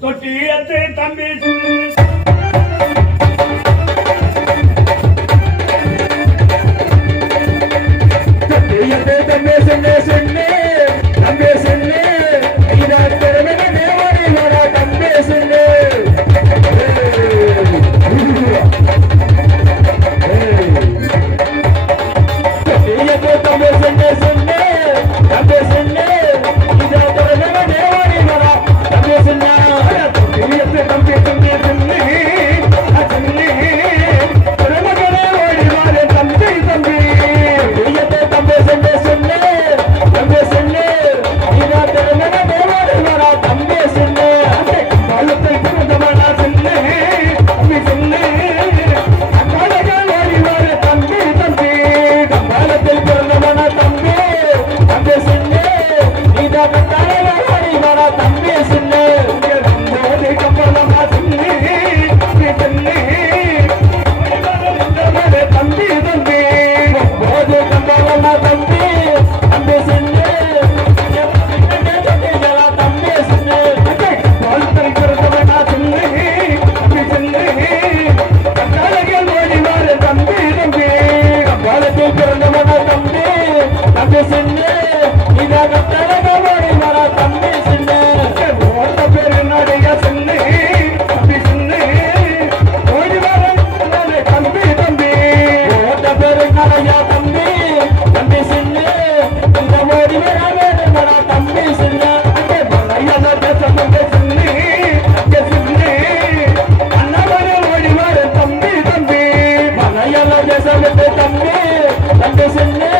தொட்டியத்தை தம்பி தொட்டியத்தை தம்பி சென்னே சென்னே தம்பி சென்னே இதா திறமைய தேவனே வரா தம்பி சென்னே தொட்டியத்தை தம்பி சென்னே சென்னே தம்பி சென்னே இதா திறமைய தேவனே வரா தம்பி சென்னே தம்பி தம்பி தம்பி அச்சன்னே திறமைய ஓடி வாரே தம்பி தம்பி தம்பி சென்னே சென்னே தம்பி சென்னே இதா திறமைய தேவனே வரா தம்பி சென்னே காலத்தை குருதமனா சென்னே தம்பி சென்னே அக்காலகள் ஓடி வாரே தம்பி தம்பி காலத்தை குருதமனா தம்பி தம்பி சென்னே இதா கட்டாள ஓடி வரா தம்பி சென்னே தம்பி தம்பி போது கம்பளமா தம்பி தம்பி சென்று தம்பி சென்று வாழ்த்தை கொடுத்தவனா சென்று தம்பி சென்று கட்டாளர்கள் ஓடி வாரு தம்பி தம்பி கம்பாலத்தில் பிறந்தவனா தம்பி தம்பி சென்று இதா கட்டாளர்கள் ஓடி வரா தம்பி சென்று ஓட்ட பேரு நடிக சென்று தம்பி சென்று ஓடி வர தம்பி தம்பி ஓட்ட பேரு நடையா தம்பி தம்பி சென்று இந்த ஓடி வர தம்பி சென்று மலையாள பேச சென்று சென்று அண்ணவர ஓடி வர தம்பி தம்பி மலையாள பேச தம்பி தம்பி சென்று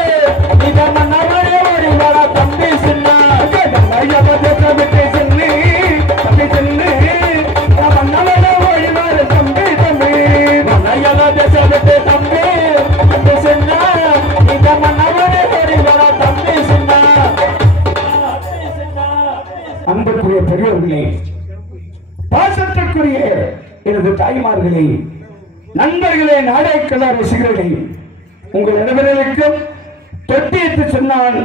இத மன்னவர ஓடி வர தம்பி சென்று மலையாள பேச சென்று தம்பி சென்று மன்னவர ஓடி வர தம்பி தம்பி மலையாள பேச தம்பி தம்பி சென்று இத மன்னவர ஓடி வர தம்பி சென்று. அன்புக்குரிய பெரியோர்களே, பாசத்திற்குரிய எனது தாய்மார்களே, நண்பர்களே, நாடகக்கலா ரசிகர்களே, உங்கள் அனைவர்களுக்கும் தொட்டியத்து சொன்னால்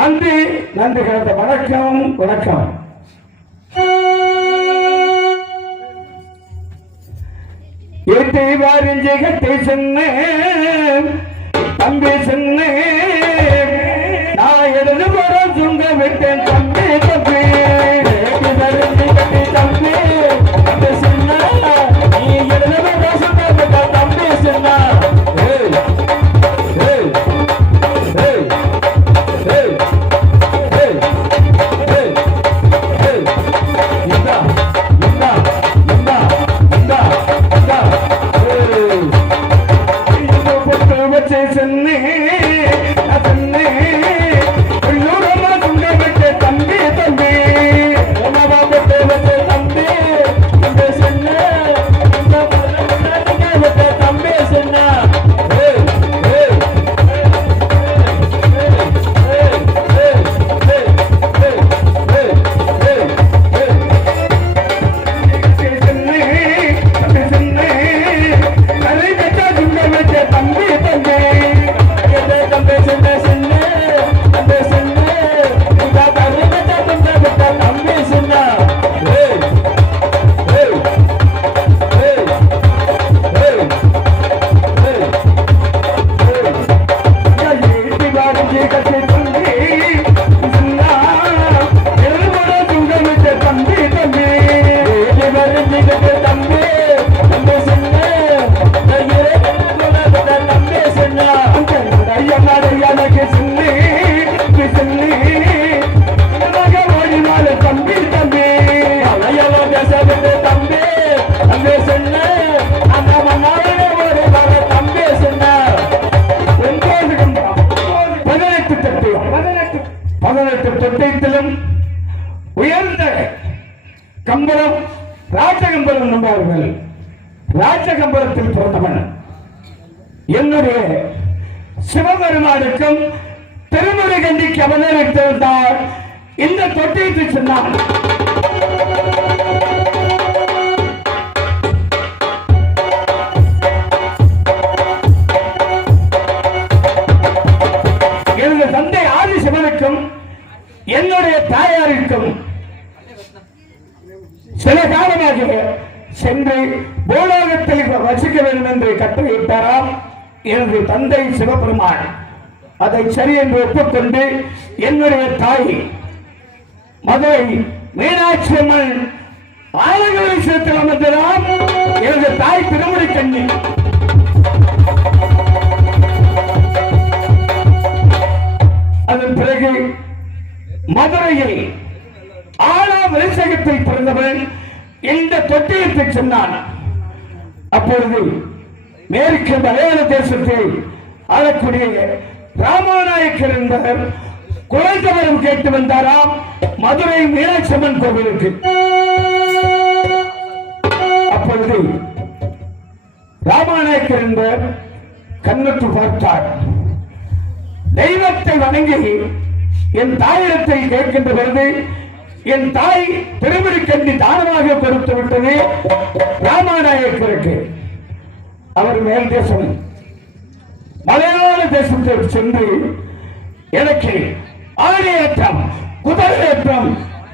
நன்றி நன்றி கலந்த வணக்கம் வணக்கம். ஏட்டை வாரிஞ்சை கட்டை சொன்னேன் தம்பி சொன்னேன் நான் இடது வர சுங்க விட்டேன் தம்பி தம்பி தம்பி தம்பி சொன்ன நீ இடது வர சுங்க விட்ட தம்பி சொன்ன உயர்ந்த கம்பளம் ராஜகம்பளம் என்பார்கள். ராஜகம்பளத்தில் பிறந்தவன் என்னுடைய சிவபெருமானுக்கும் திருமுறை கண்டிக்கு அவதரித்திருந்தால் இந்த தொட்டியத்தை சொன்னார். சென்று பூலோகத்தில் வசிக்க வேண்டும் என்று கட்டளையிட்டாராம் எனது தந்தை சிவபெருமான். அதை சரி என்று ஒப்புக்கொண்டு என்னுடைய தாய் மதுரை மீனாட்சி அம்மன் ஆலயத்தில் அமர்ந்ததாம் எனது தாய் திருமுடி கண்ணி. அதன் பிறகு மதுரையில் 6ஆம் விருச்சகத்தில் பிறந்தவன் இந்த தொட்டியத்தை சொன்னான். அப்பொழுது மேற்கு மலையாள தேசத்தில் ஆளக்கூடிய ராமநாயக்கர் என்பவர் குலதெய்வம் கேட்டு வந்தாராம் மதுரை மீனாட்சி அம்மன் கோவிலுக்கு. அப்பொழுது ராமநாயக்கர் என்பவர் கண்ணுற்று பார்த்தார். தெய்வத்தை வணங்கி என் தாயிடத்தை கேட்கின்ற பொழுது என் தாய் திருமணி கண்டி தானமாக கொடுத்து விட்டது ராமநாயக்கருக்கு. அவர் மேல் தேசம் மலையாள தேசத்திற்கு சென்று எனக்கு ஆணையேற்றம், குதிரையேற்றம்,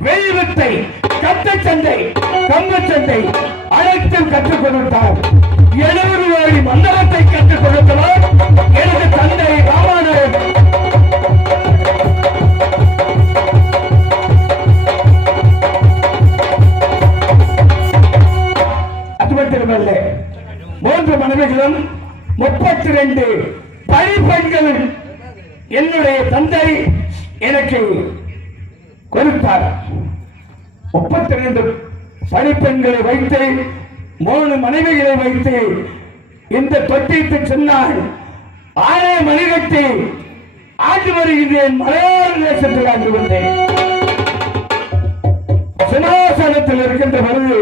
வெயில்வித்தை, கட்டச்சண்டை, கம்பச்சண்டை அனைத்தும் கற்றுக் கொடுத்தார். 70 கோடி மந்திரத்தை கற்றுக் கொடுத்தவர் எனது தந்தை ராமநாயக்கர். அது மட்டுமல்ல, 3 மனைவிகளும் 32 பணிப்பெண்கள் என்னுடைய தந்தை எனக்கு கொடுத்தார். 32 பணிப்பெண்களை வைத்து 3 மனைவிகளை வைத்து இந்த தொட்டிக்கு சொன்னால் 6 மணிகட்டி ஆண்டு வருகிறேன். மலையாள தேசத்தில் ஆண்டு வந்தேன். சிம்மாசனத்தில் இருக்கின்ற பொழுது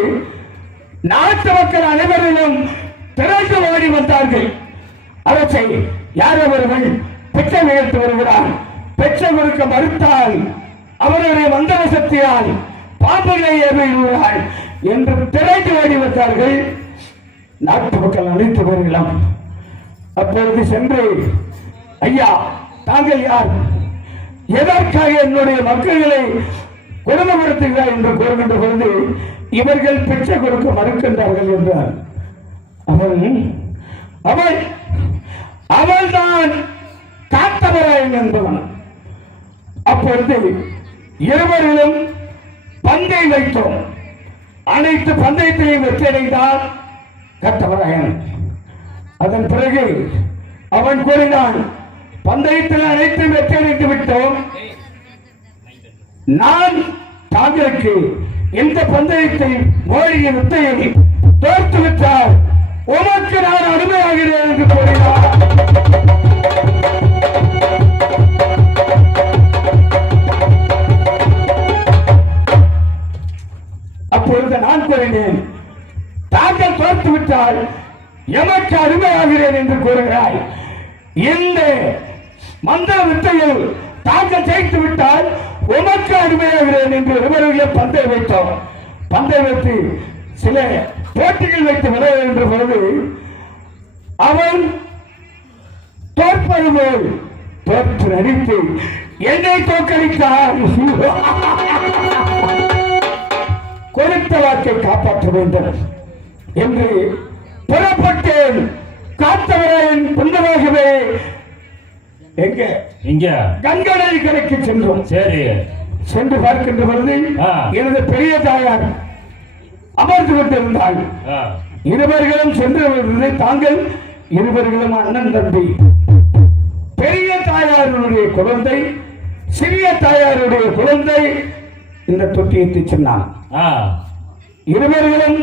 நாட்டு மக்கள் அனைவரிலும் திரண்டு ஓடி வந்தார்கள். அவற்றை யார் அவர்கள் பிச்சை உயர்த்து வருகிறார், பிச்சை கொடுக்க மறுத்தால் அவருடைய மந்திர சக்தியால் பாம்புகளை ஏறுகிறார் என்று திரண்டு ஓடி வந்தார்கள் நாட்டு மக்கள் அனைத்து பேர்களும். அப்பொழுது சென்று, ஐயா தாங்கள் யார், எதற்காக என்னுடைய மக்களை கொடுமைப்படுத்துகிறார் என்று கூறுகின்ற பொழுது இவர்கள் பிச்சை கொடுக்க மறுக்கின்றார்கள் என்றார். அவள்தான் காத்தவராயன் என்பவன். அப்பொழுது இருவரிலும் பந்தை வைத்தோம். அனைத்து பந்தயத்திலையும் வெற்றியடைந்தார் காத்தவராயன். அதன் பிறகு அவன் கூறினான், பந்தயத்தில் அனைத்தும் வெற்றியடைந்து விட்டோம். நான் தாங்களுக்கு இந்த பந்தயத்தை மோடிய வித்தையை தோற்றுவிட்டால் உனக்கு நான் அடிமையாகிறேன் என்று கூறினார். அப்பொழுது நான் கூறினேன், தாங்கள் தோற்றுவிட்டால் எமக்கு அடிமையாகிறேன் என்று கூறுகிறாய். இந்த மந்திர வித்தையில் தாங்கள் ஜெயித்து விட்டால் உமக்கு அடிமையாகிறேன் என்று இருவர்களே பந்தை வைத்தோம். பந்தை வைத்து சில போட்டிகள் வைத்து விளையாடுகின்ற பொழுது அவன் தோற்பது போல் தோற்று நடித்து என்னை தோற்கடித்தார். கொடுத்த வாக்கை காப்பாற்ற வேண்டும் என்று புறப்பட்டேன். காத்தவராயன் சொந்தமாகவே எங்க கங்கடை கரைக்கு சென்றோம். சரி, சென்று பார்க்கின்ற பொழுது எனது பெரிய தாயார் அமர்ந்து கொண்டிருந்தாள். இருவர்களும் சென்று தாங்கள் இருவர்களும் அண்ணன் தம்பி. பெரிய தாயாருடைய குழந்தை சிறிய தாயாருடைய குழந்தை இந்த தொட்டியத்தை சொன்னான். இருவர்களும்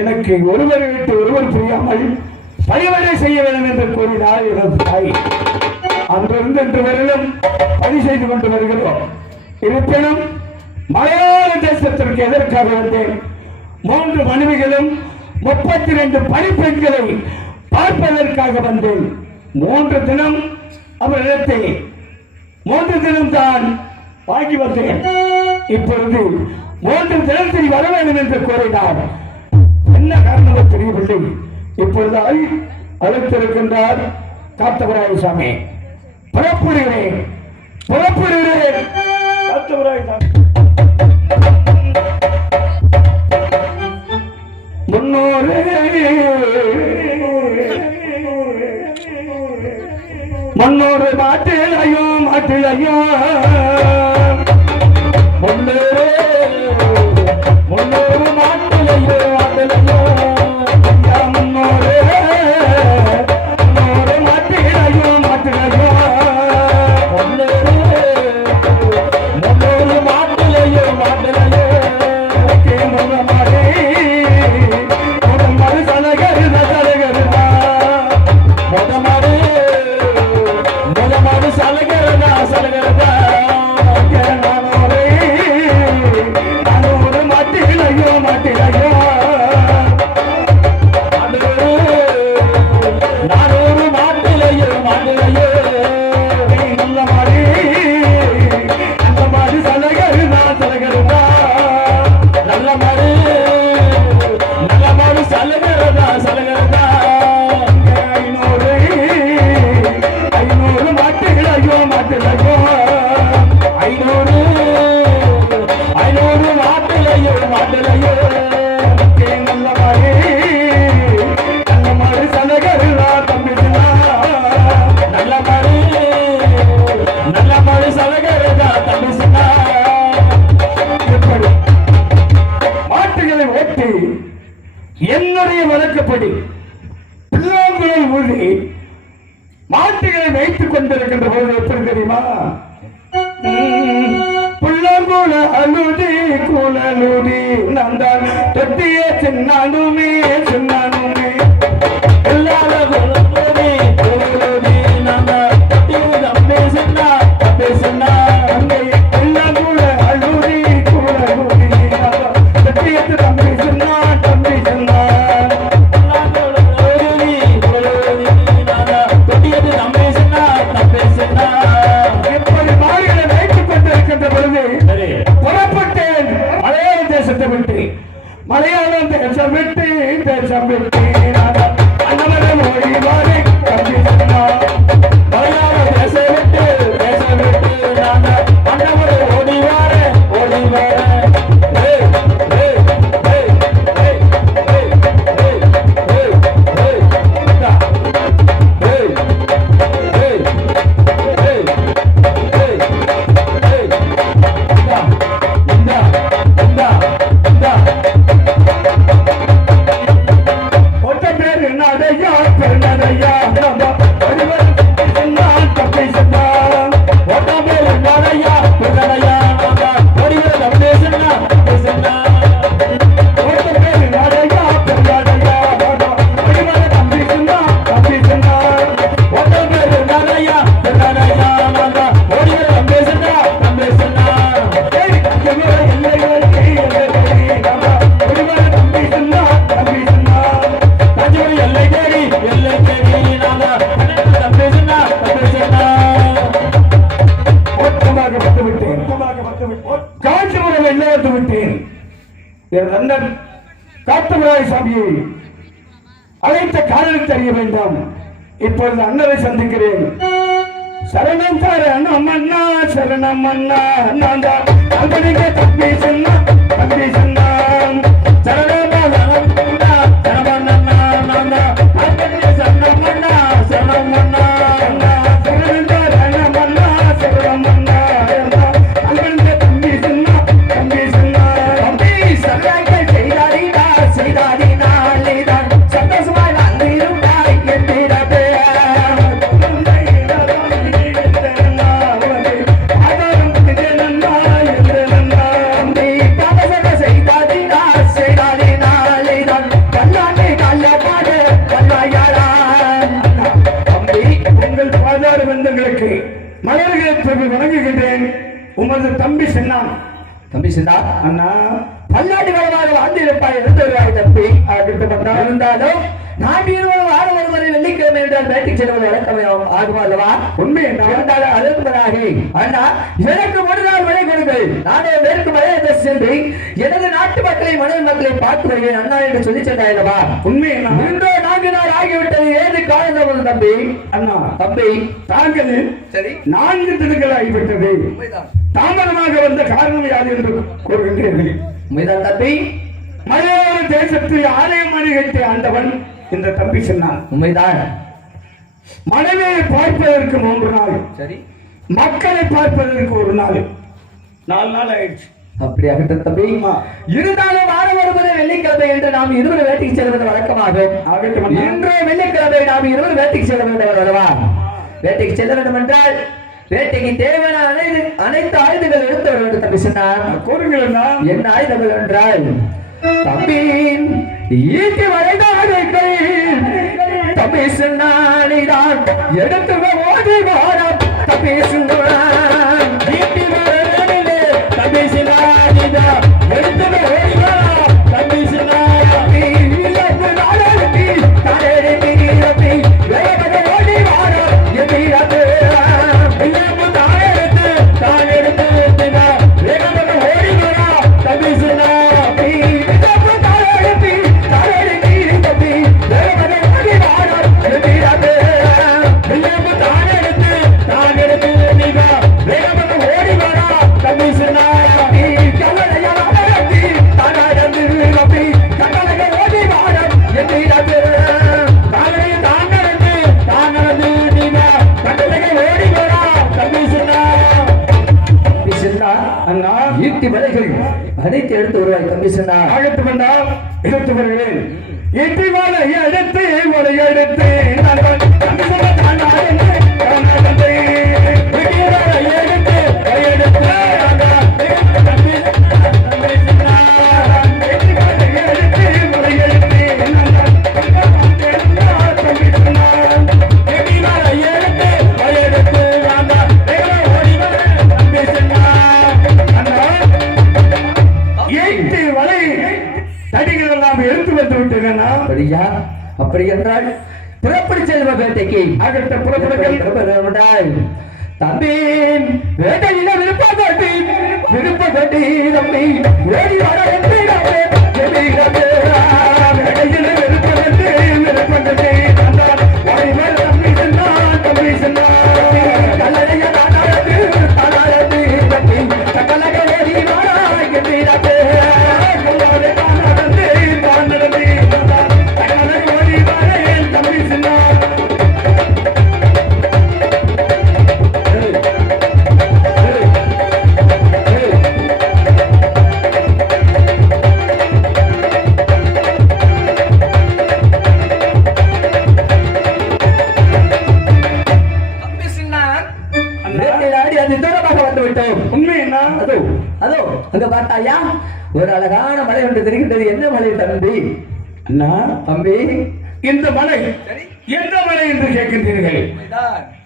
எனக்கு ஒருவரை விட்டு ஒருவர் புரியாமல் பணிவரை செய்ய வேண்டும் என்று கூறினார் எனது தாய். அன்றிருந்து இன்று வரையிலும் பணி செய்து கொண்டு வருகிறோம். இருப்பினும் மலையாள தேசத்திற்கு எதற்காக வந்தேன்? 3 மனைவிகளும் 32 பணிப்பெண்களை பார்ப்பதற்காக வந்தேன். 3 தினம் அவரிடத்தை 3 தினம் தான் வாங்கி வந்தேன். இப்பொழுது 3 தினத்தில் வர வேண்டும் என்று கூறினார். என்ன காரணமோ தெரியவில்லை. இப்பொழுது அழைத்திருக்கின்றார் காத்தவராய சாமி. புறப்படுகிறேன் காத்தவராய சாமி. மண்ணோடு மாட்டிலையோ மாட்டிலையோ முன்னோரு மாட்டிலையோ மாட்டிலையோ முன்னோரு மாட்டிலையோ மாட்டிலையோ முன்னோரு மாட்டிலையோ மாட்டிலையோ முதமாறு சலகருதா சலகருதா முதமாறு சலகருதா சலகருதா நானூறு மாட்டிலையோ மாட்டிலையோ நானூறு மாட்டிலையோ மாட்டிலையோ நல்ல மாதிரி அந்த மாதிரி சலகருதா சலகருதா நல்ல மாதிரி சலகருதா சலகருதா ஐநூறு மாட்டிலையோ மாட்டிலையோ ஐநூறு மாட்டிலையோ மாட்டிலையோ நல்ல மாதிரி சலகருதா தம்பிதுனா நல்ல மாதிரி சலகருதா தம்பிதுனா எப்படி மாட்டுகளை ஓட்டி என்னுடைய வழக்கப்படி பிள்ளாங்குழல் ஊதி மாட்டுகளை வைத்துக் கொண்டிருக்கின்ற போது எப்படி தெரியுமா? புள்ளங்குல அழுதி குழலுதி நந்தான் தொட்டிய சின்னானுமே சின்னானுமே எல்லார குழலுதி குழலுதி நந்தான் தொட்டிய தம்பே சின்னா தம்பே சின்னா அங்கே புள்ளங்குல அழுதி குழலுதி நந்தான் தொட்டிய தம்பே சின்னா தம்பே சின்னா எப்படி மாடுகளை வைத்துக் கொண்டிருக்கின்ற பொழுது புறப்பட்டேன் மலையாள தேசத்தை விட்டு மலையாளம் தேசம் விட்டு அண்ணவரை மொழி மாறி தம்பி சொன்னா மலையாள தேசம் விட்டு அண்ணவரை ஓடி வார காஞ்சிபுரம் எல்லையத்து விட்டேன். என் அண்ணன் காத்தவராய சாமியை அழைத்த காரணம் தெரிய வேண்டாம். இப்பொழுது அண்ணனை சந்திக்கிறேன். சரணம் சரணம் அண்ணா சரணம் அண்ணா அண்ணா அன்பனிங்க தம்பி சொன்னா தம்பி சொன்னா சரணம் சரணம் அண்ணா அண்ணா அன்பனிங்க சரணம் அண்ணா சரணம் அண்ணா அண்ணா சரணம் சரணம் அண்ணா சரணம் அண்ணா அன்பனிங்க தம்பி சொன்னா தம்பி சொன்னா தம்பி சரணங்கள் செய்தாடினா செய்தாடினா நீதான் சந்தோஷமாய் வாழ்ந்திருந்தாய் என்றிடவே மலர்களை வணங்குகின்றேன். உமது தம்பி சின்னான் தம்பி சின்னா அண்ணா பல்லாண்டு காலமாக வாழ்ந்திருப்பாய் இருந்தவராய் தம்பி இருந்தாலும் நான் இருவரும் வார ஒருவரை வெள்ளிக்கிழமை என்றால் வேட்டைக்கு செல்வது வழக்கம் ஆகுமா அல்லவா? உண்மை இருந்தாலும் அதற்குவராக அண்ணா எனக்கு ஒரு நாள் மழை கொடுங்கள். நானே மேற்கு மழை என்று சென்று எனது நாட்டு மக்களை மனைவி மக்களை பார்த்து வருகிறேன் அண்ணா என்று சொல்லி சென்றாய் அல்லவா? உண்மை இன்றோ 4 நாள் ஆகிவிட்டது. ஏது காரணம் தம்பி? அண்ணா தம்பி தாங்கள் சரி 4 தினங்கள் ஆகிவிட்டது. தாமதமாக வந்த காரணம் யாது என்று கூறுகின்றீர்கள். உண்மைதான் தம்பி. மலையாள தேசத்தில் ஆலயம் அணிகட்டி ஆண்டவன் இந்த தம்பி சொன்னான். உண்மைதான். மனைவியை பார்ப்பதற்கு 3 நாள், சரி, மக்களை பார்ப்பதற்கு 1 நாள், 4 நாள் ஆயிடுச்சு. அப்படி ஆகட்டும் தம்பி. இருந்தாலும் வாரம் ஒருமுறை வெள்ளிக்கிழமை என்று நாம் இருவர் வேட்டைக்கு செல்வது வழக்கமாகும். இன்று வெள்ளிக்கிழமை நாம் இருவர் வேட்டைக்கு செல்ல வேண்டும் அல்லவா? வேட்டைக்கு செல்ல வேண்டும் என்றால் வேட்டைக்கு தேவையான அனைத்து ஆயுதங்கள் எடுத்து வர வேண்டும் தம்பி சொன்னார். கூறுங்கள் என்ன ஆயுதங்கள் என்றால் தம்பி ஈட்டி வரைதான் தம்பி சொன்னான் எடுத்து ஓடி வாரம் தம்பி சொன்னான் ஈட்டி வரையிலே தம்பி சொன்னான் எடுத்து ஓடி வாரம் தம்பி சொன்னான் ஓடி வாரம் எதிராக ஈட்டி வலைகள் அனைத்து எடுத்து வருவாய் தம்பி சொன்னார். அழைத்து வந்தால் எடுத்து வருகிறேன். ஈட்டி வலையை எடுத்து வலையை எடுத்து அப்படி என்றால் புறப்படி செல்வ வேட்டைக்கு அடுத்த புறப்பட தம்பி வேட்டையில விருப்பப்பட்டு தம்பி ஓடி வர ஒரு அழகான மலை ஒன்று தெரிகின்றது. என்ன மலை தம்பி? அண்ணா தம்பி இந்த மலை எந்த மலை என்று கேட்கின்றீர்கள்?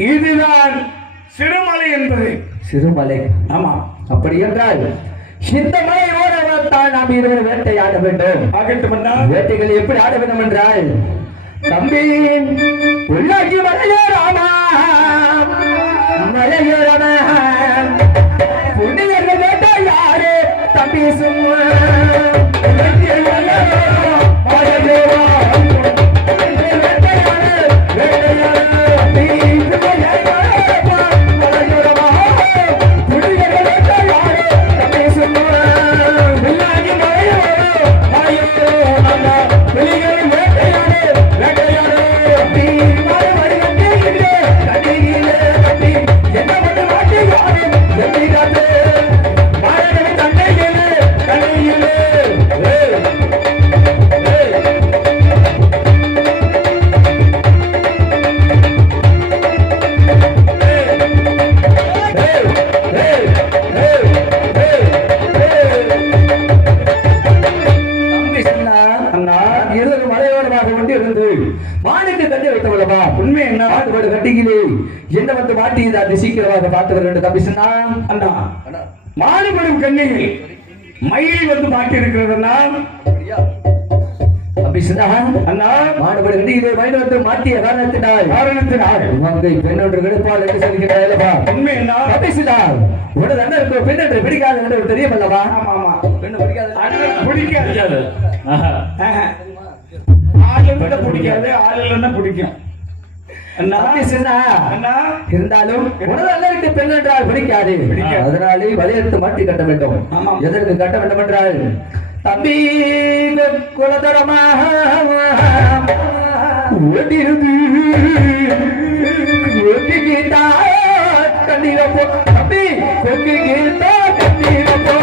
இதுதான் சிறுமலை என்பது. சிறுமலை? ஆமா. அப்படி என்றால் இந்த மலை ஓரத்தான் நாம் இருவர் வேட்டையாட வேண்டும். வேட்டைகள் எப்படி ஆட வேண்டும் என்றால் தம்பி உள்ளாகி மலையோராமா மலையோரமா புண்ணியர்கள் வேட்டையாடு தம்பி சும்மா சீக்கிரமாக பார்த்து வர வேண்டும் தம்பி சொன்னா. அண்ணா மாடுபடும் கண்ணியில் மயில் வந்து மாட்டி இருக்கிறதுனா தம்பி சொன்னா அண்ணா மாடுபடும் கண்ணியிலே மயில் வந்து மாட்டிய காரணத்தினால் மங்கை பெண் ஒன்று கெடுப்பால் என்று சொல்கிறார்களா? உண்மை என்ன தம்பி சொன்னா உனது அண்ணனுக்கு பெண் என்று பிடிக்காது என்று தெரியும் அல்லவா? ஆமா ஆமா. பெண்ணு பிடிக்காது, பிடிக்காது. ஆளுங்க பிடிக்காது, ஆளுன்னா பிடிக்கும். இருந்தாலும் பெண் என்றால் பிடிக்காது. அதனாலே வலியுறுத்து மாற்றி கட்ட வேண்டும். எதற்கு கட்ட வேண்டும் என்றால் தம்பி குலதரமாக ஓடிருது கொக்கு கீதா கண்ணீர போ தம்பி கொக்கு கீதா கண்ணீர போ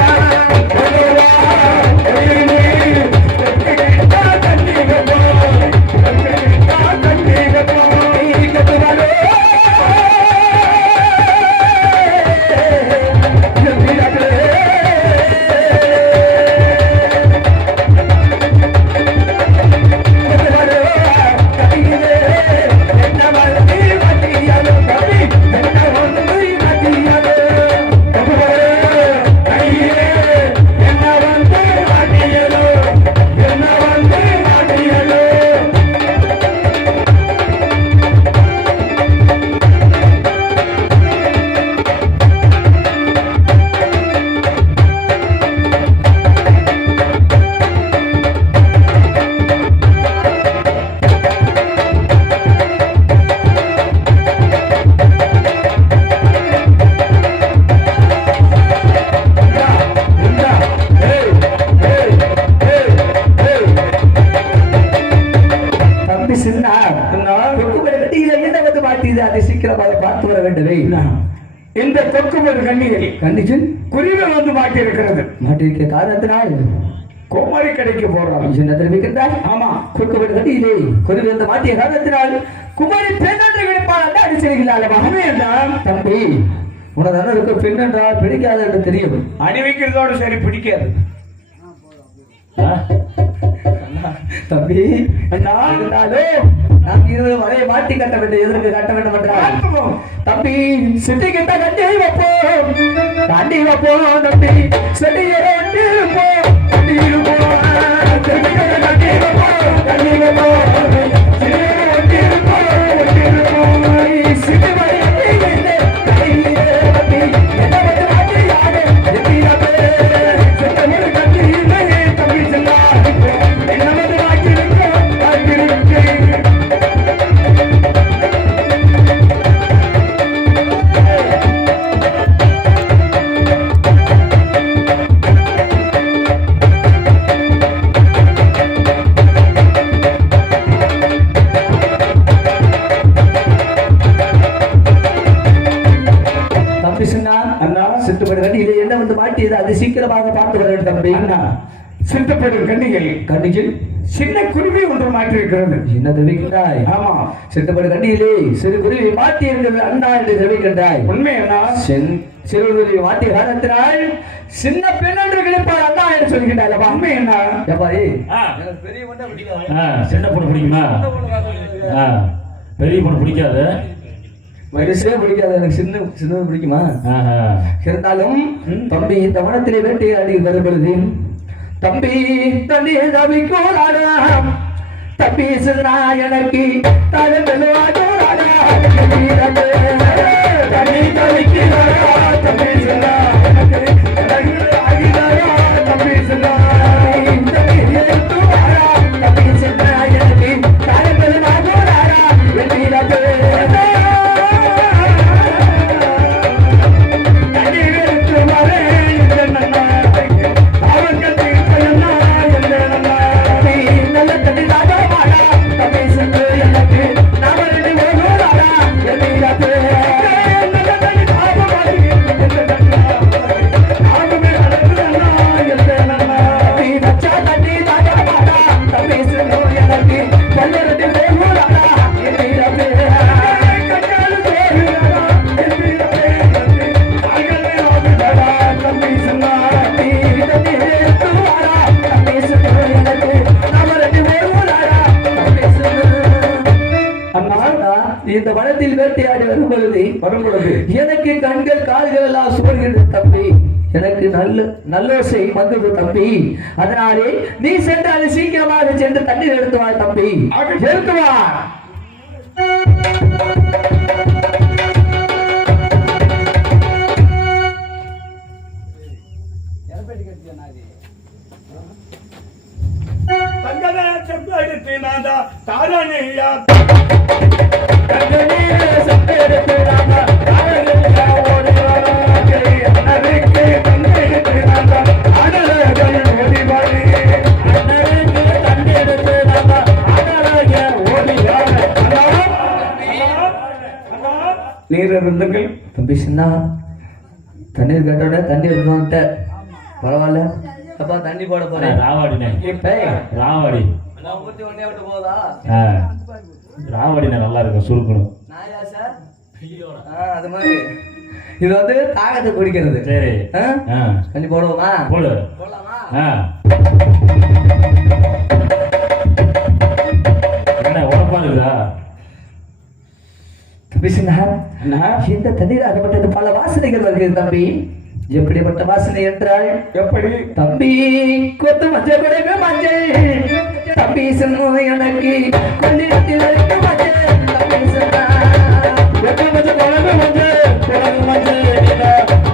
பார்த்து வர வேண்டவே இந்த கொக்குமது கண்ணியில் கண்டிச்சு குருவிகள் வந்து மாட்டியிருக்கிறது. மாட்டிருக்க காரணத்தினால் கோமாரி கடைக்கு போறோம். ஆமா கொக்குமது கண்ணியிலே குருவி வந்து மாட்டிய காரணத்தினால் குமாரி பெண்ணென்று கிடைப்பாள் என்று அடிச்சிருக்கிறாள். தம்பி உனதான இருக்க பெண்ணென்றா பிடிக்காது என்று தெரியும். அணிவிக்கிறதோடு சரி பிடிக்காது தம்பி. நாம் இருவரு வரையை மாட்டி கட்ட வேண்டும். எதற்கு கட்ட வேண்டும் என்றால் தம்பி சிட்டி கிட்ட கட்டி வைப்போம் தாண்டி வைப்போம் தம்பி செடியை கட்டி இருப்போம் கட்டி இருப்போம் கட்டி வைப்போம் கட்டி வைப்போம் சிட்டி அது சீக்கிரமாக பார்த்து வர வேண்டும் தம்பி. சித்தப்படும் கண்ணிகள் கண்ணிகள் சின்ன குருவி ஒன்று மாற்றிருக்கிறது. என்ன தெரிவிக்கின்றாய்? ஆமா சித்தப்படும் கண்ணியிலே சிறு குருவி மாற்றி இருந்தது அண்ணா என்று தெரிவிக்கின்றாய். உண்மை என்ன? சிறு குருவி மாற்றிய காரணத்தினால் சின்ன பெண் என்று கிடைப்பார் அண்ணா என்று சொல்கின்றாய். உண்மை என்ன? சின்ன பொண்ணு பிடிக்குமா? பெரிய பொண்ணு பிடிக்காது. வயசே பிடிக்காது. எனக்கு சின்னது பிடிக்குமா? இருந்தாலும் தம்பி இந்த வனத்திலே வேட்டையாடி வரும்பொழுது தம்பி தண்ணி தவிக்கோராடாம் தம்பி சின்னா எனக்கு தலை தண்ணி தவிக்கிறாரா தம்பி சின்னா தம்பி சின்னா இந்த வனத்தில் வேட்டையாடி வரும்பொழுது எனக்கு கண்கள் கால்கள் எல்லாம் சுவர்கிறது தம்பி. எனக்கு நல்லோசை வந்தது தம்பி. அதனாலே நீ சென்று அது சீக்கிரமாக சென்று தண்ணீர் எடுத்து வா தம்பி. எடுத்து வா. அடலகள் ஓடி நீர் இருந்துங்கள். தம்பி சின்ன தண்ணீர் கேட்டோட தண்ணி இருக்கணும்ட்ட பரவாயில்ல அப்பா தண்ணி போட போறேன். ராவாடினே ராவாடி போதா ராவாடினே நல்லா இருக்கும் சுருக்கணும். அது மாதிரி இது வந்து தாகத்தை குடிக்கிறது. சரி தண்ணி போடுவோமா? போடு. போடலாமா? என்ன உடம்பா இருக்குதா? இந்த தண்ணீர் அகப்பட்டது பல வாசனைகள் வருகிறது தம்பி. எப்படிப்பட்ட வாசனை என்றால் எப்படி தம்பி கொத்து மஞ்சள் கொடுக்க மஞ்சள் தம்பி சொன்ன எனக்கு கொள்ளிடத்தில் இருக்க மஞ்சள் தம்பி சொன்னா கொத்து மஞ்சள் குழம்பு மஞ்சள் குழம்பு மஞ்சள்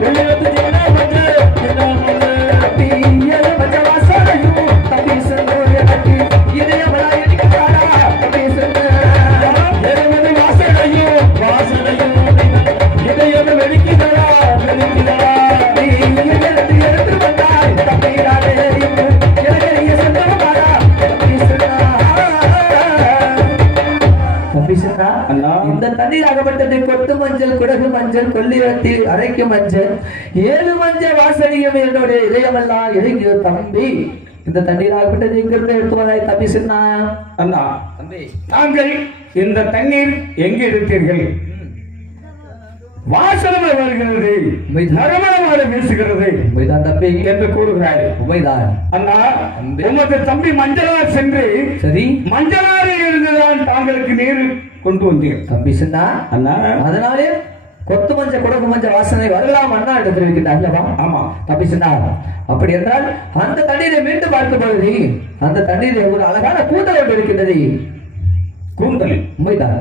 கொள்ளிடத்து மஞ்சள் தம்பி ஏழு மஞ்சள் வாசனையும் தம்பி சொன்ன எனக்கு இதயமலா எடுக்கிறாரா தம்பி சொன்ன இந்த தண்ணீர் ஆகப்பட்டது கொத்து மஞ்சள் குடகு மஞ்சள் கொள்ளிடத்தில் அரைக்கும் மஞ்சள் ஏழு மஞ்சள் வாசனையும் என்னுடைய இதயமெல்லாம் இறங்கிய தம்பி. இந்த தண்ணீர் ஆகப்பட்டது எங்கிருந்து எடுத்துவதாய் தம்பி சொன்னா அண்ணா தம்பி தாங்கள் இந்த தண்ணீர் எங்கே எடுத்தீர்கள்? வாசனை வருகிறது, நறுமணமாக வீசுகிறது உண்மைதான் தம்பி என்று கூறுகிறார். உண்மைதான் அண்ணா உமது தம்பி மஞ்சளார் சென்று சரி மஞ்சளாரில் இருந்துதான் தாங்களுக்கு நீர் கொண்டு வந்தீர் தம்பி சொன்னா அண்ணா. அதனாலே கொத்து மஞ்சள் குடகு மஞ்சள் வாசனை வரலாம் அண்ணா என்று தெரிவிக்கின்றார்களா? ஆமா தம்பி சொன்னா அப்படி என்றால் அந்த தண்ணீரை மீண்டும் பார்க்கும் பொழுது அந்த தண்ணீரில் ஒரு அழகான கூந்தல் ஒன்று இருக்கின்றது. கூந்தல் உண்மைதான்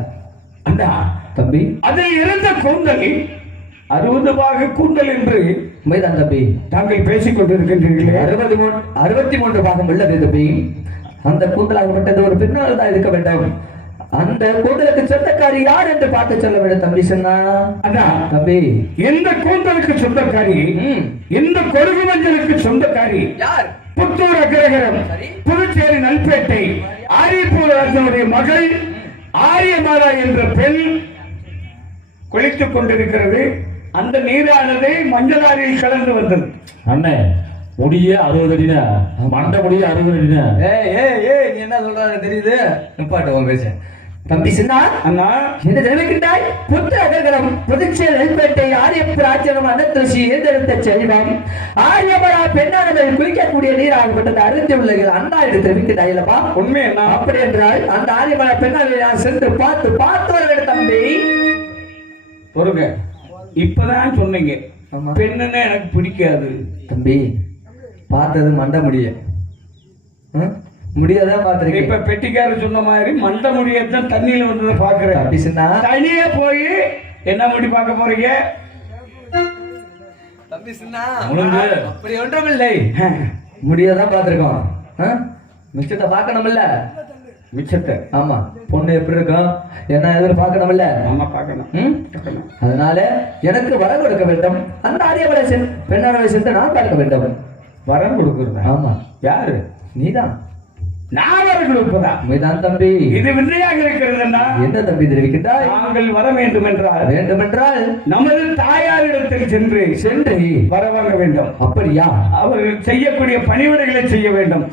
அண்ணா தம்பி. அதில் இருந்த கூந்தல் 60 பாக கூந்தல் என்று உண்மைதான் தம்பி. தாங்கள் பேசிக் கொண்டிருக்கின்றீர்களே. 63 பாகம் உள்ளது தம்பி. அந்த கூந்தலாகப்பட்டது ஒரு பெண்ணால் தான் இருக்க வேண்டும். அந்த கூந்தலுக்கு சொந்தக்காரி யார் என்று பார்த்து சொல்ல வேண்டும் தம்பி சொன்னா அண்ணா தம்பி. இந்த கூந்தலுக்கு சொந்தக்காரி இந்த கொழுகு மஞ்சளுக்கு சொந்தக்காரி யார்? புத்தூர் அக்ரகரம் புதுச்சேரி நல்பேட்டை ஆரியப்பூர் அரசனுடைய மகள் ஆரியமாலா என்ற பெண் குளித்துக் கொண்டிருக்கிறது. அந்த நீரானது மஞ்சளாரில் கலந்து வந்தது. அண்ணே முடிய 60 அடினா மண்டை முடிய 60 அடினா. நீ என்ன சொல்றாரு தெரியுது? நிப்பாட்டு பேச தம்பி சின்னா அண்ணா என்ன தெரிவிக்கின்றாய்? புத்திர அகர்கரம் புதுச்சேரி நெல்பேட்டை ஆரியப்பூர் ஆச்சரம் அனத்துசி ஏந்தெடுத்த செல்வம் ஆரியமரா பெண்ணானதை குளிக்கக்கூடிய நீராகப்பட்டது அருந்தி உள்ளது அண்ணா என்று தெரிவிக்கின்றாய் இல்லப்பா? உண்மை என்ன? அப்படி என்றால் அந்த ஆரியமரா பெண்ணாவை நான் சென்று பார்த்து வருகிறேன் தம்பி. பொறுங்க, இப்பதான் சொன்னீங்க பெண்ணுன்னு எனக்கு பிடிக்காது தம்பி. பார்த்தது மண்ட முடிய முடியாதான் பாத்துருக்கேன். இப்ப பெட்டிக்காரர் சொன்ன மாதிரி மண்ட முடியத்தான் தண்ணியில வந்து பாக்குறேன். அப்படி சொன்னா தனியே போய் என்ன முடி பார்க்க போறீங்க? தம்பி சொன்னா முழுங்கு. அப்படி ஒன்றும் இல்லை, முடியாதான் பாத்துருக்கோம். மிச்சத்தை பார்க்கணும்ல மிச்சத்தை. ஆமா பொண்ணு எப்படி இருக்கும் என்ன எதிர்ப்பு பார்க்கணும்ல. ஆமா பார்க்கணும். அதனால எனக்கு வரம் கொடுக்க வேண்டும். அந்த ஆரியவளை பெண்ணானவை சென்று நான் பார்க்க வேண்டும். வரம் கொடுக்குறதா? ஆமா. யாரு? நீதான். நான் வரம் கொடுப்பதா? உண்மைதான் தம்பி. இது விந்தையாக இருக்கிறது. என்ன தம்பி தெரிவிக்கின்றாய்? நாங்கள் வர வேண்டுமென்றால் நமது தாயாரிடத்தில் சென்று வர வாங்க வேண்டும். அப்படியா? அவர்கள் செய்யக்கூடிய பணிவிடைகளை செய்ய வேண்டும்.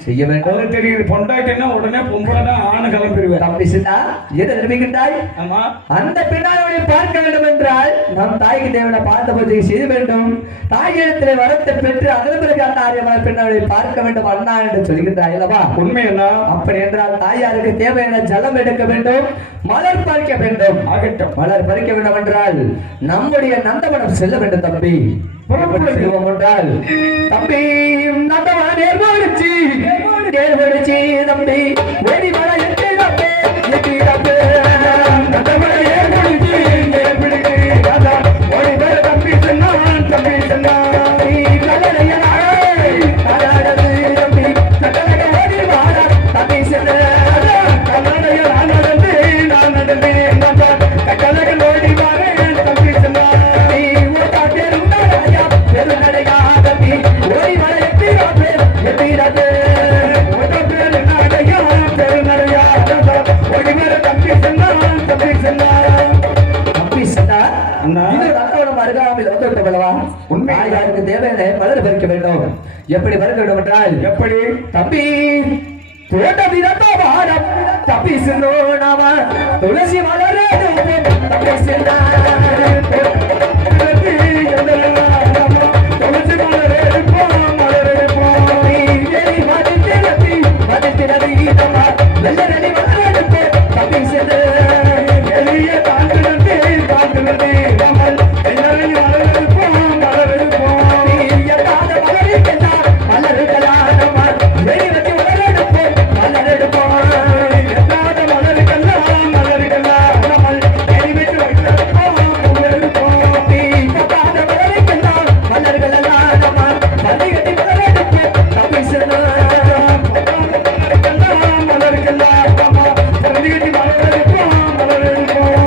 அது தெரியுது. பொண்டாட்டினா உடனே பொம்பளைதான் ஆணு கிளம்பிடுவேன். தம்பி சின்னா என்ன தெரிவிக்கின்றாய்? ஆமா. அந்த பெண்ணாவை பார்க்க வேண்டும் என்றால் நம் தாய்க்கு தேவையான பார்த்த பூஜை செய்ய வேண்டும். தாயிடத்தில் வரத்தை பெற்று அதன் பிறகு அந்த ஆரியமான பெண்ணாவை பார்க்க வேண்டும் அண்ணா என்று சொல்கின்றாய் அல்லவா? உண்மை என்ன? அப்படி என்றால் தாயாருக்கு தேவையான ஜலம் எடுக்க வேண்டும், மலர் பறிக்க வேண்டும். ஆகட்டும், மலர் பறிக்க வேண்டும் என்றால் நம்முடைய நந்தவனம் செல்ல வேண்டும் தம்பி. புறப்படுவோம் என்றால் தம்பி நந்தவனம் ஏற்படுச்சு தம்பி. வெடி மழை நந்தவனம் ஏற்படுச்சு தம்பி சொன்னான் தம்பி சொன்னான் பெருநடையா அண்ணா. இது நந்தவனம் அருகாமையில் வந்து விட்டோம் அல்லவா? உண்மை. தாயாருக்கு தேவையான மலர் பறிக்க வேண்டும். எப்படி பறிக்க வேண்டும் என்றால், எப்படி தம்பி தோட்டமிருந்த வாரம் தப்பி சென்றோனாம துளசி மலரே தப்பி சென்றார். துளசி மலர் எடுப்போம், மலர் எடுப்போம். எளிய தாழ்ந்திருந்தே, தாழ்ந்திருந்தே, கமல். எல்லாரையும் மலர் எடுப்போம், மலர் எடுப்போம். எட்டாத மலருக்கெல்லாம், மலருக்கெல்லாம், கமல். எரிவிட்டு வைத்திருப்போம், மலர் எடுப்போம். மலருக்கெல்லாம், மலருக்கெல்லாம், கமல். எரிவிட்டு மலர் எடுப்போம், மலர் எடுப்போம்.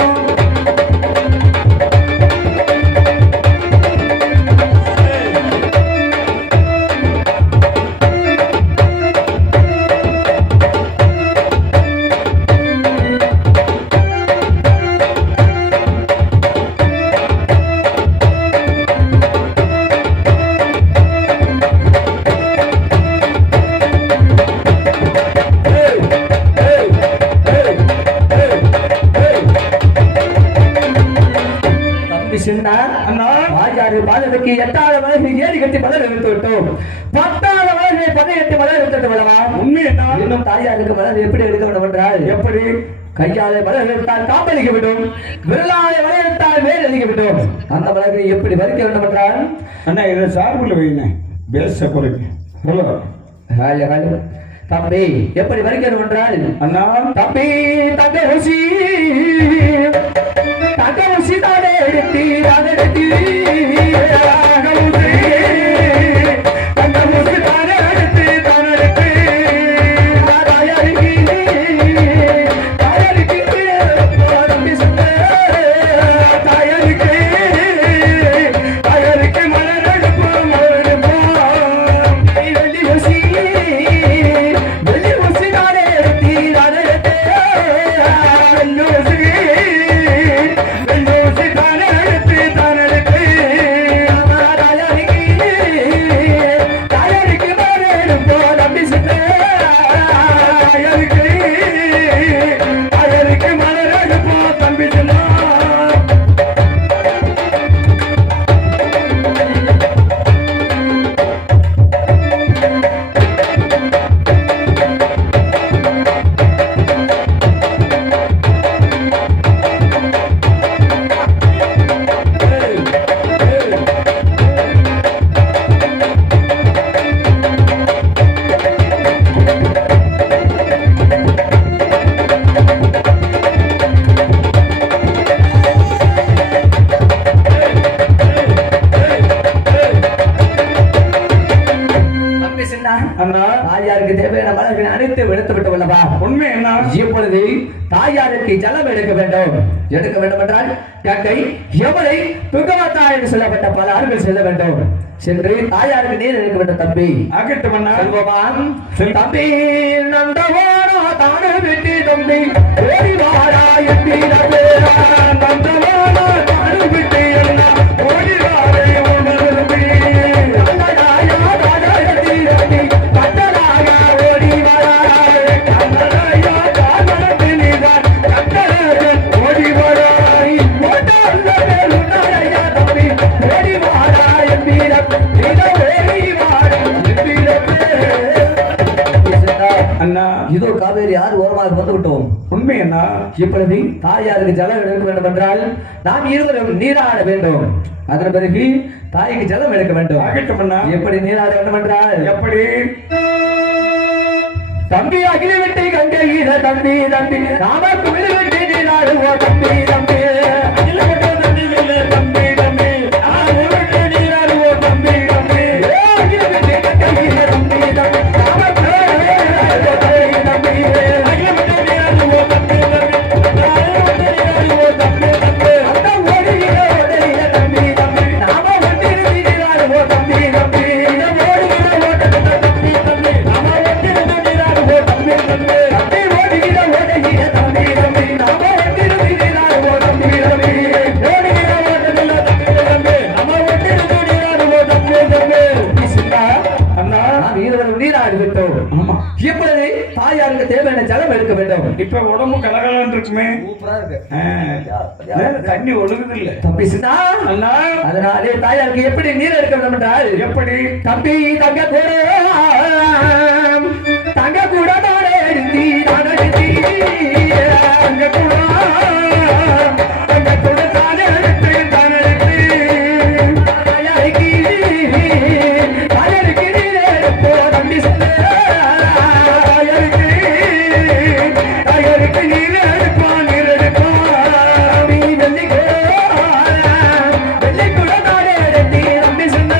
தம்பி சின்ன அண்ணா. வாயாறு பாதத்துக்கு 8வது வயதில் ஏறி கட்டி மலர் எடுத்து விட்டோம். 10வது வயதில் 18 மலர் எடுத்து விடவா? உண்மை என்ன? இன்னும் தாயாருக்கு மலர் எப்படி எடுக்க வேண்டும் என்றால், எப்படி கையாலே மலர் எடுத்தால் காப்பளிக்க விடும், விரலாலே மலர் எடுத்தால் வேர் அளிக்க விடும். அந்த மலரை எப்படி வரிக்க வேண்டும் என்றால், அண்ணா இதை சார்புல வைங்க, பேச குறைக்கு. தம்பி எப்படி வரிக்க வேண்டும் என்றால், அண்ணா. தம்பி தங்க ஊசி தானே எடுத்தி அதை எடுத்தி தங்க ஊசி தானே எடுத்து, தானே எடுத்து. தாயாருக்கு தம்பி சொன்ன தாயருக்கு, தாயருக்கு மலர் எடுப்போம், மலர் எடுப்போம். வெள்ளி ஊசி தானே எடுத்தி அதை எடுத்து வெள்ளூசி, வெள்ளூசி தானே எடுத்து, தானே எடுத்து. தாயாருக்கு மலர் எடுப்போம் தம்பி சொன்ன தாயருக்கு, தாயருக்கு மலர் எடுப்போம், தம்பி சொன்னா. தம்பி சின்ன அண்ணா. தாயாருக்கு தேவையான மலர்களை அனைத்து எடுத்து விட்டு உள்ளவா? உண்மை என்ன? இப்பொழுது தாயாருக்கு ஜலம் எடுக்க வேண்டும். எடுக்க வேண்டும் என்றால் கங்கை யமுனை துங்கவத்தா என்று சொல்லப்பட்ட பல ஆறுகள் செல்ல வேண்டும். சென்று தாயாருக்கு நீர் எடுக்க வேண்டும். தம்பி ஆகட்டும் அண்ணா. செல்வமான் செல். தம்பி நந்தவாரா தானே விட்டு தம்பி ஓடி வாரா எம்பி நம்பேரா நந்தவானா தானே விட்டு எல்லாம் ஓடி வாரே உணர்வி. நல்லதாயா தாயாரத்தி தம்பி கட்டலாயா ஓடி வாரா கண்ணனையா காதலத்தினிதான் கட்டழகன் ஓடி வராய். ஓட்டாந்த பேருண்டாயா தம்பி ஓடி வாரா எம்பி நம்பி ஓடி வாரா எம்பி நம்பி. அண்ணா. இதோ காவேரி ஆறு ஓரமாக வந்து விட்டோம். உண்மை என்ன? இப்பொழுது தாயாருக்கு ஜலம் எடுக்க வேண்டும் என்றால் நாம் இருவரும் நீராட வேண்டும். அதன் பிறகு தாய்க்கு ஜலம் எடுக்க வேண்டும். ஆகட்டும் அண்ணா. எப்படி நீராட வேண்டும் என்றால், எப்படி? தம்பி அகிலவெட்டி கங்கை தம்பி தம்பி நாமக்கு விழுவெட்டி நீராடுவோம் தம்பி தம்பி இல்லப்பட்ட தண்ணியிலே தம்பி, தம்பி. ஆறுவிட்டு நீராடுவோம் தம்பி, தம்பி. அகிலவெட்டி கங்கை தம்பி தம்பி நாமக்கு விழுவெட்டி தம்பி அகிலப்பட்ட நீராடுவோம் தம்பி, தம்பி. ஆறுவிட்டு நீராடுவோம் தம்பி, தம்பி. அந்த ஓடுகிற ஓடுகிற தம்பி தம்பி நாம ஒன்றிரு நீராடுவோம் தம்பி தம்பி ஓடுகிற ஓட்டத்துல தம்பி, தம்பி. நாம ஒட்டிருந்து நீராடுவோம் தம்பி, தம்பி. தம்பி ஓடுகிற ஓடுகிற தம்பி தம்பி நாம ஒன்றிரு நீராடுவோம் இருக்க வேண்டும். இப்ப உடம்பு கலகலன்னு இருக்குமே. தண்ணி ஒழுகுது இல்ல தம்பி சின்னா, அண்ணா. அதனாலே தாயாருக்கு எப்படி நீர் எடுக்க வேண்டும் என்றால், எப்படி தம்பி தங்க கூட தானே எழுந்தி தானே எழுந்தி தங்க கூட தானே எழுத்து தானே எழுத்து தாயாருக்கு நீர் எடுப்போ தம்பி சின்ன தாயாருக்கு நீர் எடுப்போ நீர் எடுப்போ வெள்ளி கூட தானே எழுந்தி தம்பி சின்ன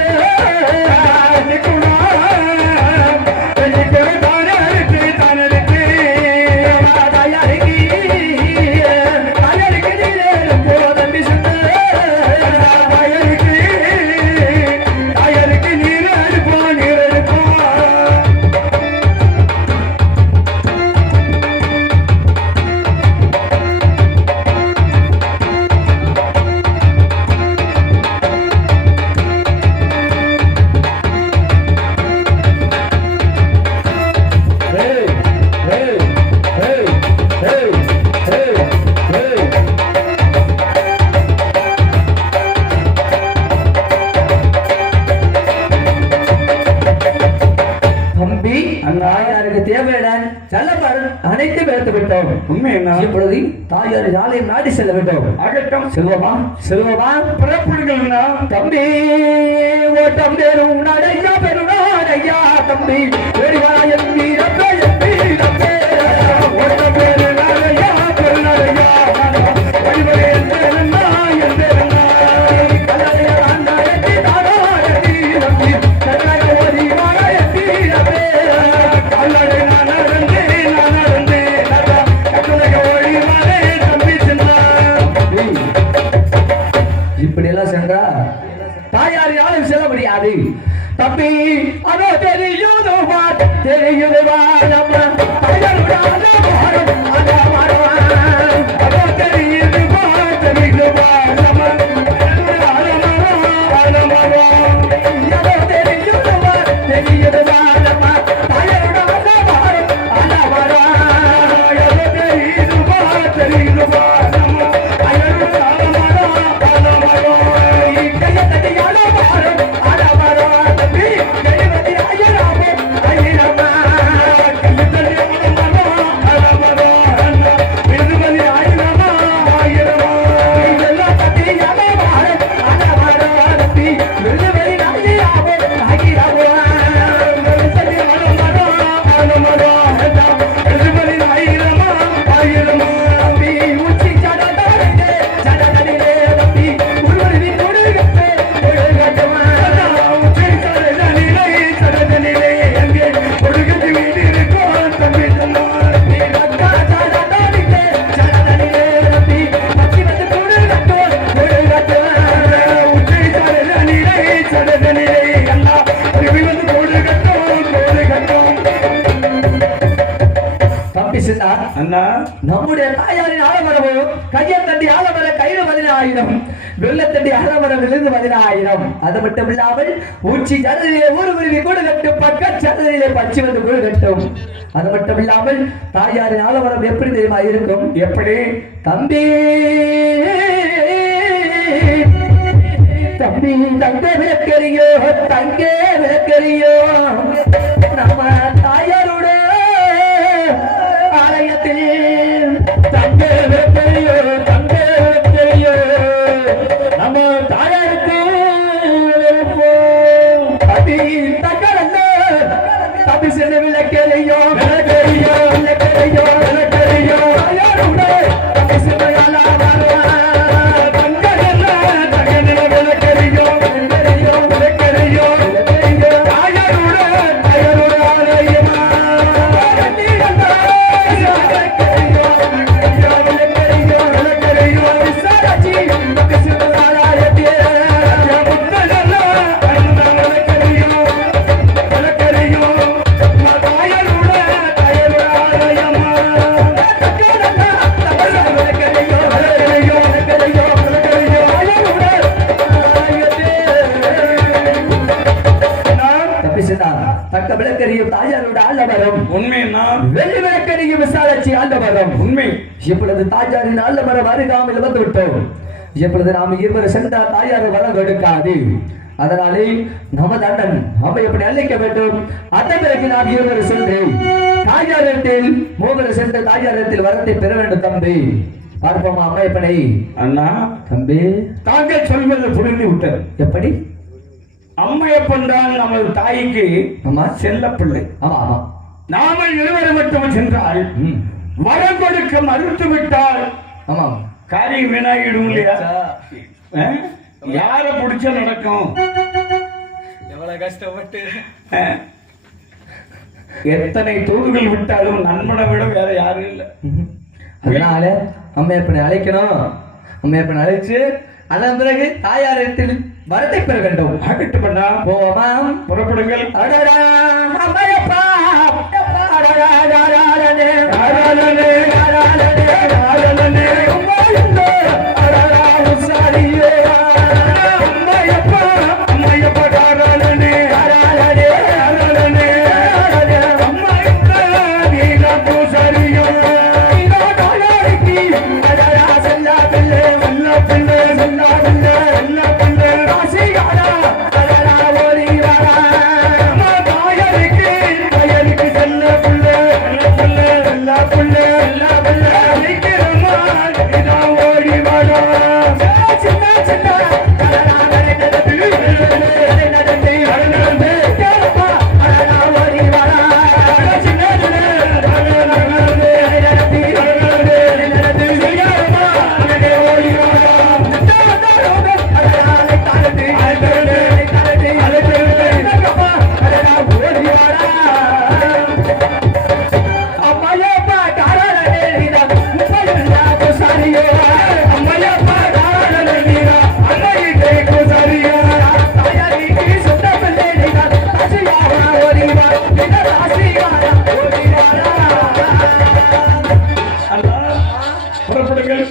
அனைத்து பேர்த்து விட்டோம். உண்மை என்ன? இப்பொழுது தாயார் ஆலயம் நாடி செல்ல வேண்டும். ஆகட்டும். செல்வமா செல்வமா புறப்படுங்கள்னா தம்பி ஓட்டம் தேரும் நடையா பெருநாடையா தம்பி வெடிவாயம் வீரப்பே வீரப்பே ஓட்டம் தேரு நடையா பெருநாடையா வழிவரே என்றா கல்லறைய ஆண்டாயத்தி தாராயத்தி தம்பி கல்லறை ஓடி மாயத்தி ரப்பே கல்லறை இப்படி எல்லாம் சென்றா தாயார் யாரும் செல்ல முடியாது. தம்பி அதோ தெரியுதுவா தெரியுதுவா நம்ம தாயாருடைய அதோ தெரியுதுவா தெரியுதுவா நம்ம தெரியுதுவா தெரியுதுவா நம்ம நம்முடைய தாயாரின் ஆலமரமோ கையை தட்டி ஆலமர கயிறு 10,000 வெள்ளத்தண்டி ஆலமரம் விழுந்து 10,000. அது மட்டும் இல்லாமல் உச்சி சரதிலே ஊருகுருவி கூடு கட்டும் பக்க சரதிலே பச்சி வந்து கூடு கட்டும். அது மட்டும் இல்லாமல் தாயாரின் ஆலமரம் எப்படி தெரியுமா இருக்கும்? எப்படி தம்பி தம்பி தங்க விளக்கறியோ தங்க விளக்கறியோ நம்ம தாயாரோட ஆலயத்தில் தங்க விளக்கறியோ தங்க விளக்கறியோ நம்ம தாயாருக்கு தம்பி தங்கரல்ல தம்பி சின்ன விளக்கறியோ விளக்கறியோ விளக்கறியோ விளக்கறியோ தாயாரோட தம்பி சின்ன தாயாரோட ஆலமரம் உண்மைன்னா வெள்ளி விளக்கணிக்கு விசாலட்சி ஆலமரம் உண்மை. இப்பொழுது தாயாரின் ஆலமரம் அருகாமையில் வந்து விட்டோம். இப்பொழுது நாம் இருவர் சென்றால் தாயார் வரம் எடுக்காது. அதனாலே நமது அண்ணன் அம்மை எப்படி அழைக்க வேண்டும். அதன் பிறகு நாம் இருவர் சென்று தாயாரத்தில் மூவர் சென்று தாயாரத்தில் வரத்தை பெற வேண்டும். தம்பி பார்ப்போமா அம்மையப்பனை? அண்ணா தம்பி தாங்கள் சொல்வது புரிந்து விட்டது. எப்படி? அம்மையப்பன் தான் நமது தாய்க்கு ஆமா செல்ல பிள்ளை. ஆமா ஆமா. நாமல் இருவரை மட்டும் சென்றால் வரம் கொடுக்க மறுத்து விட்டால் ஆமா காரியம் வீணாகிடும் இல்லையா? யார பிடிச்ச நடக்கும்? எவ்வளவு கஷ்டப்பட்டு எத்தனை தூதுகள் விட்டாலும் நண்பனை விட வேற யாரும் இல்லை. அதனால அம்மையப்பனை அழைக்கணும். அம்மையப்பனை அழைச்சு அதன் பிறகு தாயாரத்தில் வரத்தை பெற வேண்டும். ஆகட்டு பண்ணா போவோமா? புறப்படுங்கள். அடடா அம்மையப்பா அடடா ராராரனே ராராரனே ராராரனே ராராரனே அம்மையப்பா அடடா உசாரியே அம்மையப்பா அம்மையப்பா ராராரனே ராராரனே ராராரனே அம்மையப்பா நீலா பூசாரியோ இதோ தாயாருக்கு அடடா செல்லா பிள்ளை செல்ல பிள்ளை செல்லா பிள்ளை செல்ல பிள்ளை ராசிகாரா அடடா ஓடி வரா அம்மா தாயருக்கு தாயருக்கு செல்ல பிள்ளை செல்ல பிள்ளை செல்ல பிள்ளை செல்ல பிள்ளை சீக்கிரமா இதா ஓடி வரா. சின்ன சின்ன அடடா நடந்து நடந்து நடந்து கேப்பா அடடா ஓடி வரா சின்ன சின்ன நடந்து நடந்து சீக்கிரமா அங்கே ஓடி வரா. அம்மையப்பா ராராரனே நீலா அன்னையிட்டே பூசாரியோ அண்ணா புறப்படுங்கள்.